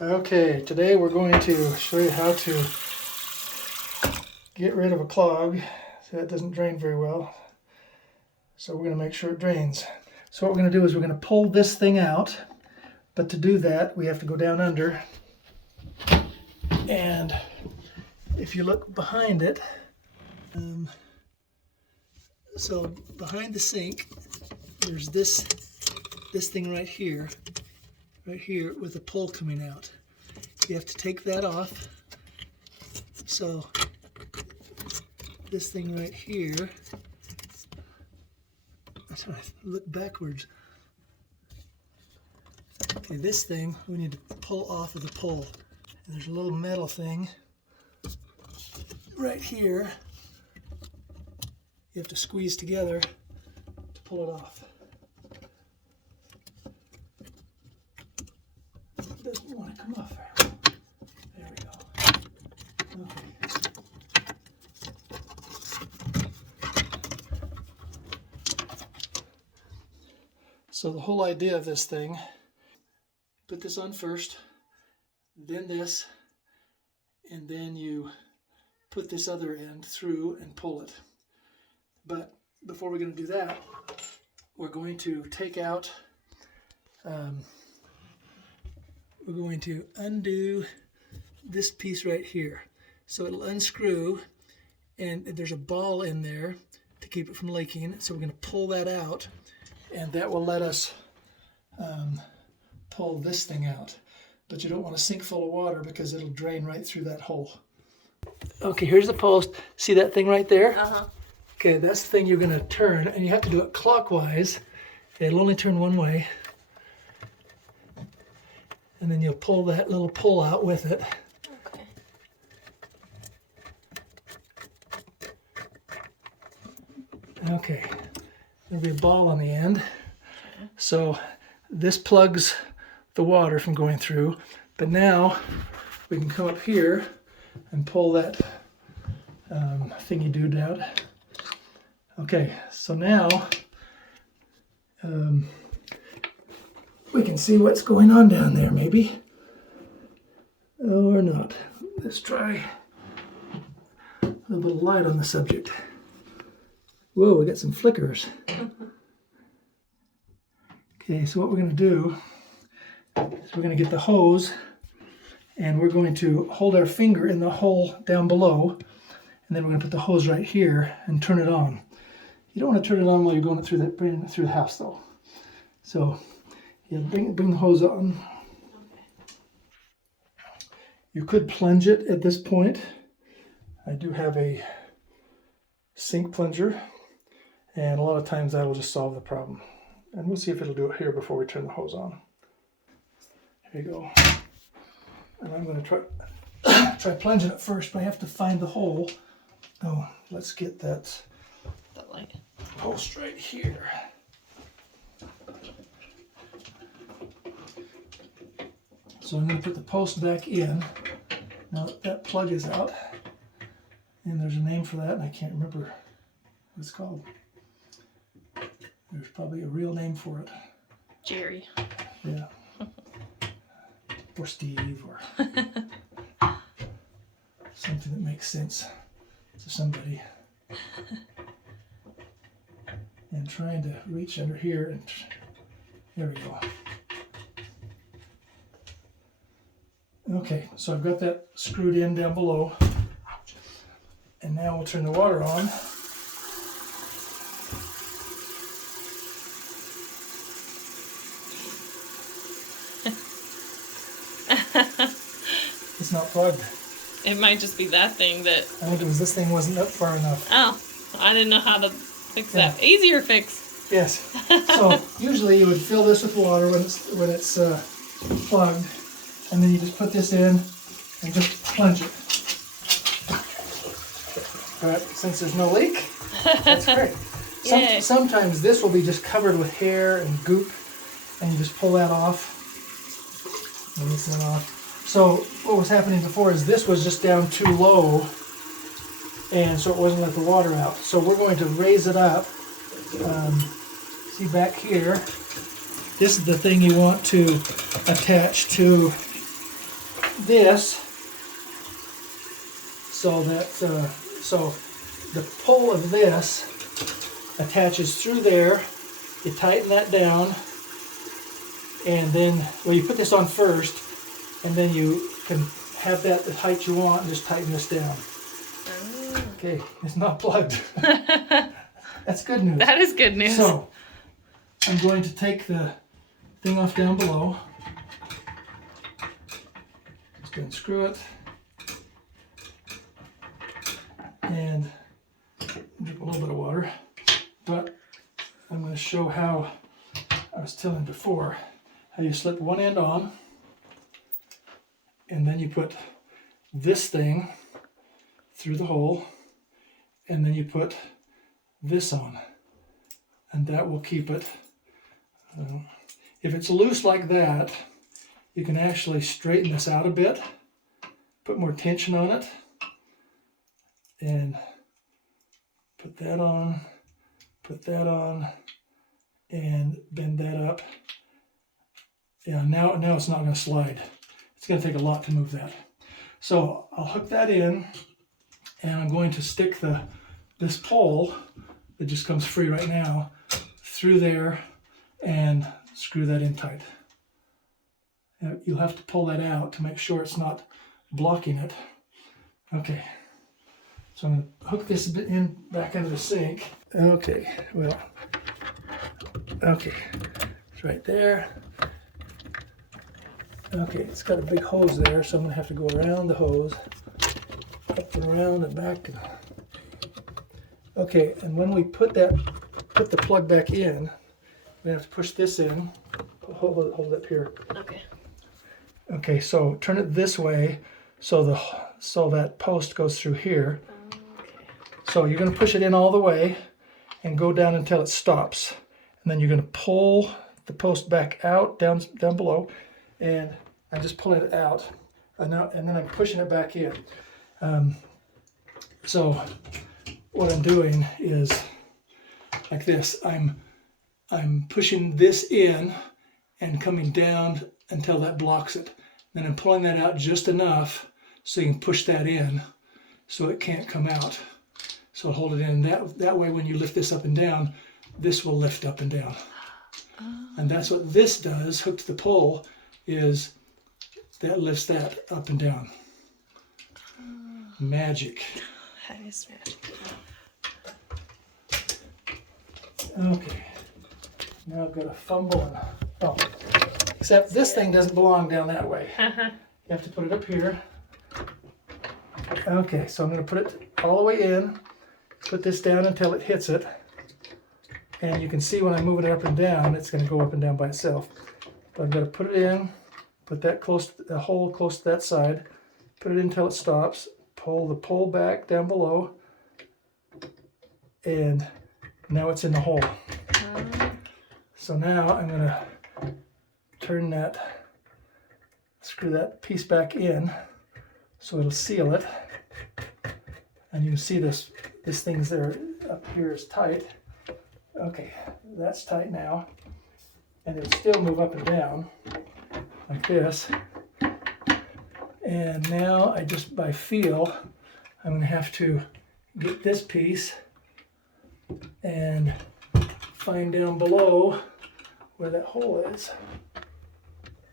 Okay, today we're going to show you how to get rid of a clog so that doesn't drain very well. So we're going to make sure it drains. So what we're going to do is we're going to pull this thing out, but to do that we have to go down under, and if you look behind it, so behind the sink there's this thing right here with a pull coming out. You have to take that off. So this thing right here, sorry, look backwards. Okay, this thing we need to pull off of the pole. And there's a little metal thing right here. You have to squeeze together to pull it off. It doesn't want to come off. There we go. Okay. So the whole idea of this thing, put this on first, then this, and then you put this other end through and pull it. But before we're going to do that, we're going to take out, we're going to undo this piece right here. So it'll unscrew, and there's a ball in there to keep it from leaking. So we're going to pull that out, and that will let us pull this thing out. But you don't want a sink full of water because it'll drain right through that hole. Okay, here's the post. See that thing right there? Uh-huh. Okay, that's the thing you're going to turn, and you have to do it clockwise. It'll only turn one way. And then you'll pull that little pull out with it. Okay. Okay, there'll be a ball on the end. So this plugs the water from going through, but now we can come up here and pull that thingy-dood out. Okay, so now we can see what's going on down there, maybe. Or not. Let's try a little bit of light on the subject. Whoa, we got some flickers. Okay, so what we're going to do is we're going to get the hose, and we're going to hold our finger in the hole down below, and then we're going to put the hose right here and turn it on. You don't want to turn it on while you're going through the house, though. So, yeah, bring the hose on. You could plunge it at this point. I do have a sink plunger, and a lot of times that will just solve the problem. And we'll see if it'll do it here before we turn the hose on. Here you go. And I'm going to try plunging it first, but I have to find the hole. Oh, let's get that light post right here. So I'm going to put the post back in. Now that plug is out, and there's a name for that, and I can't remember what it's called. There's probably a real name for it. Jerry. Yeah. Or Steve, or something that makes sense to somebody. And trying to reach under here, and there we go. Okay, so I've got that screwed in down below. And now we'll turn the water on. It's not plugged. It might just be that thing that... I think it was this thing wasn't up far enough. Oh, I didn't know how to fix that. Easier fix. Yes. So usually you would fill this with water when it's plugged, and then you just put this in and just plunge it. But since there's no leak, that's great. Sometimes this will be just covered with hair and goop, and you just pull that off. Release that off. So what was happening before is this was just down too low, and so it wasn't letting the water out. So we're going to raise it up. See back here, this is the thing you want to attach to this so that so the pull of this attaches through there. You tighten that down, and then, well, you put this on first, and then you can have that the height you want and just tighten this down. Okay, it's not plugged. That's good news. That is good news. So, I'm going to take the thing off down below. Just go and screw it. And drip a little bit of water. But I'm going to show how I was telling before, how you slip one end on, and then you put this thing through the hole, and then you put this on, and that will keep it. If it's loose like that, you can actually straighten this out a bit, put more tension on it, and put that on, and bend that up. Yeah, now it's not going to slide. It's going to take a lot to move that. So I'll hook that in, and I'm going to stick this pole that just comes free right now through there and screw that in tight. You'll have to pull that out to make sure it's not blocking it. Okay, so I'm going to hook this bit in back into the sink. Okay, well, okay, it's right there. Okay, it's got a big hose there, so I'm going to have to go around the hose, up and around and back. Okay, and when we put the plug back in, we have to push this in. Hold it up here. Okay. Okay, so turn it this way so that post goes through here. Okay. So you're going to push it in all the way and go down until it stops. And then you're going to pull the post back out down below, and I'm just pulling it out, and then I'm pushing it back in. So what I'm doing is like this. I'm pushing this in and coming down until that blocks it. Then I'm pulling that out just enough so you can push that in so it can't come out. So hold it in. That way when you lift this up and down, this will lift up and down. And that's what this does, hooked to the pole, is that lifts that up and down. Magic. That is magic. Okay. Now I've got to fumble and, oh, except this thing doesn't belong down that way. You have to put it up here. Okay, so I'm going to put it all the way in, put this down until it hits it. And you can see when I'm moving it up and down, it's going to go up and down by itself. But I've got to put it in, put that close, the hole close to that side, put it in until it stops, pull the pole back down below, and now it's in the hole. So now I'm going to turn that, screw that piece back in so it'll seal it. And you can see this thing's there up here is tight. Okay, that's tight now. And it'll still move up and down like this. And now I just, by feel, I'm going to have to get this piece and find down below where that hole is.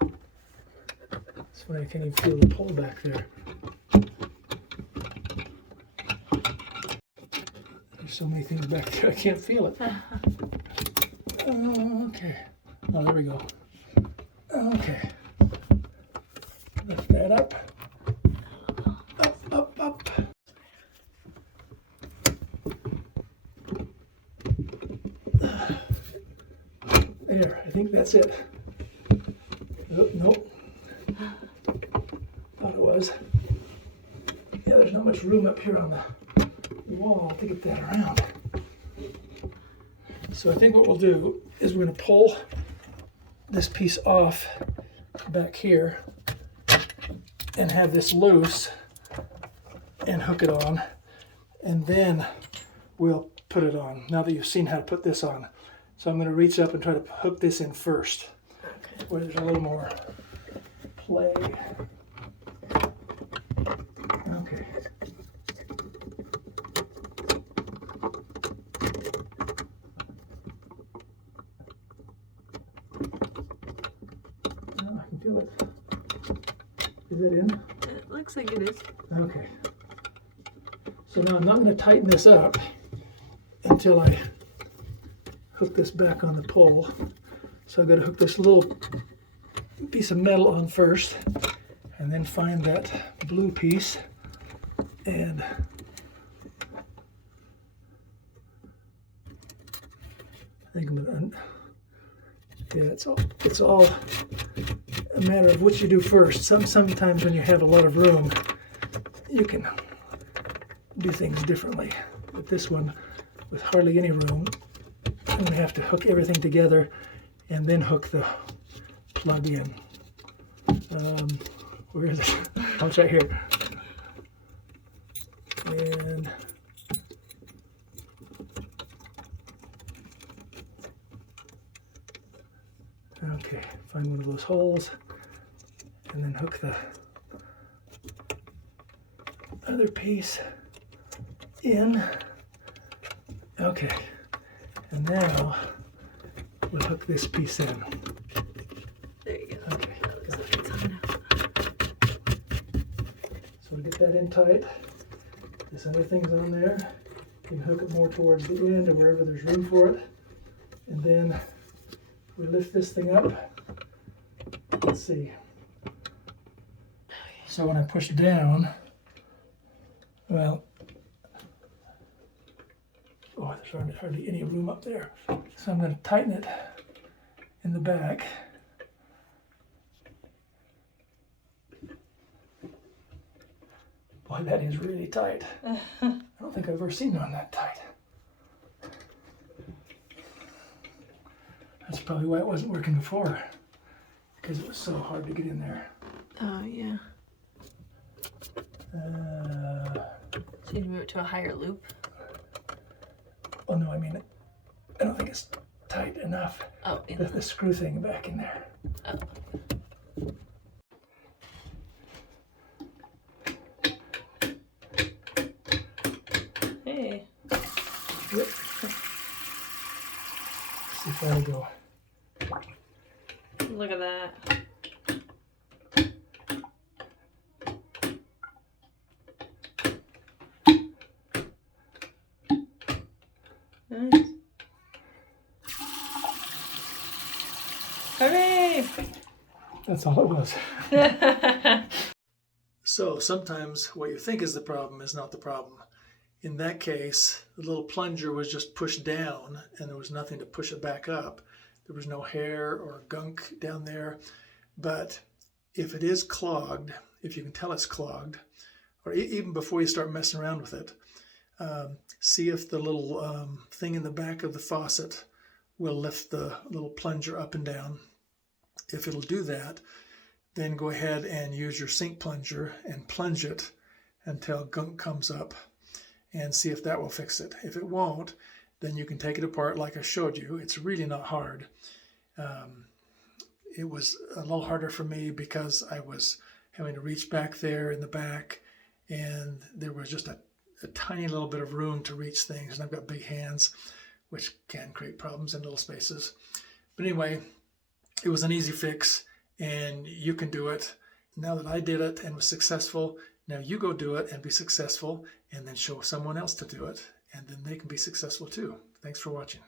That's when I can't even feel the pull back there. There's so many things back there, I can't feel it. Okay. Oh, there we go. Okay. Lift that up. Up, up. There, I think that's it. Oh, nope. Thought it was. Yeah, there's not much room up here on the wall to get that around. So I think what we'll do is we're going to pull this piece off back here and have this loose and hook it on, and then we'll put it on, now that you've seen how to put this on. So I'm going to reach up and try to hook this in first, where there's a little more play. it. Is that in? It looks like it is. Okay. So now I'm not going to tighten this up until I hook this back on the pole. So I've got to hook this little piece of metal on first, and then find that blue piece, and I think I'm going to, yeah, it's all a matter of what you do first. Sometimes when you have a lot of room, you can do things differently. But this one, with hardly any room, I'm going to have to hook everything together and then hook the plug in. Where is it? Oh, it's right here. And okay, find one of those holes and then hook the other piece in. Okay, and now we'll hook this piece in. There you go. Okay, got it. So we get that in tight. This other thing's on there. You can hook it more towards the end or wherever there's room for it. And then we lift this thing up. Let's see. So when I push down, well, oh, there's hardly any room up there. So I'm going to tighten it in the back. Boy, that is really tight. I don't think I've ever seen one that tight. That's probably why it wasn't working before, because it was so hard to get in there. Oh, yeah. So you move it to a higher loop? Oh no, I mean, I don't think it's tight enough. Oh, The screw thing back in there. Oh. Hey. Yep. See if that'll go. Look at that. Nice. Hooray! That's all it was. So sometimes what you think is the problem is not the problem. In that case, the little plunger was just pushed down and there was nothing to push it back up. There was no hair or gunk down there. But if it is clogged, if you can tell it's clogged, or even before you start messing around with it, see if the little thing in the back of the faucet will lift the little plunger up and down. If it'll do that, then go ahead and use your sink plunger and plunge it until gunk comes up and see if that will fix it. If it won't, then you can take it apart like I showed you. It's really not hard. It was a little harder for me because I was having to reach back there in the back, and there was just a tiny little bit of room to reach things, and I've got big hands, which can create problems in little spaces. But anyway, it was an easy fix, and you can do it. Now that I did it and was successful, now you go do it and be successful, and then show someone else to do it, and then they can be successful too. Thanks for watching.